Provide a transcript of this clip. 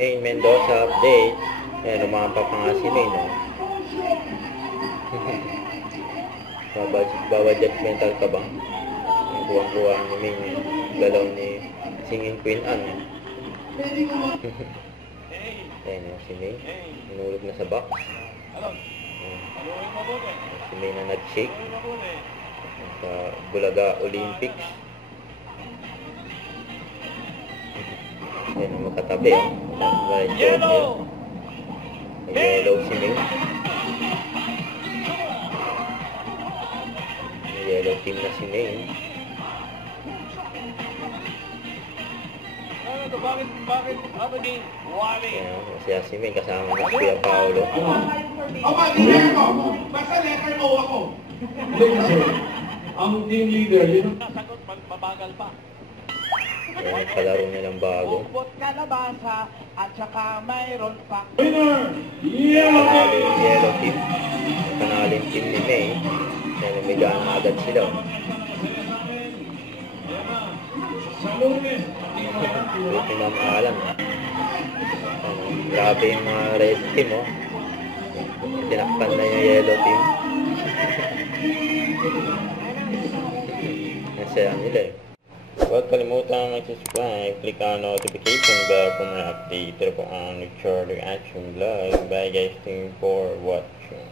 Main Mendoza update. Ayan, umampa pa nga si Main, no? Baba judgmental ka ba? Ang buwang-buwa ni Main, yung galaw ni Singing Queen Anne. Ayan yung si Main. Inulog na sa box. Si Main na nag-shake sa Bulaga Olympics. Ayan ang magkatabi, oh. Yellow! Yellow si Main. Yellow team na si Main. Bakit? Ano din? Wali. Ayan, masaya si Main kasama ng Kuya Paolo. Basta letter O ako. Ang team leader, yun ang sasagot, magbabagal pa. Ayan, kalaro nilang bago. Ubot kalabasa at saka mayroon pa. Winner! Panalo yung yellow team. Panalo yung team ni May. Ayan, umigaan na agad sila. Buti na maalam. Grabe yung mga red team, oh. Tinakpan na yung yellow team. Nasaya nila, eh. Huwag kalimutan mag-subscribe, click ang notification bell kung may update. Ito po ang Charlie Action Vlog. Bye guys, thank you for watching.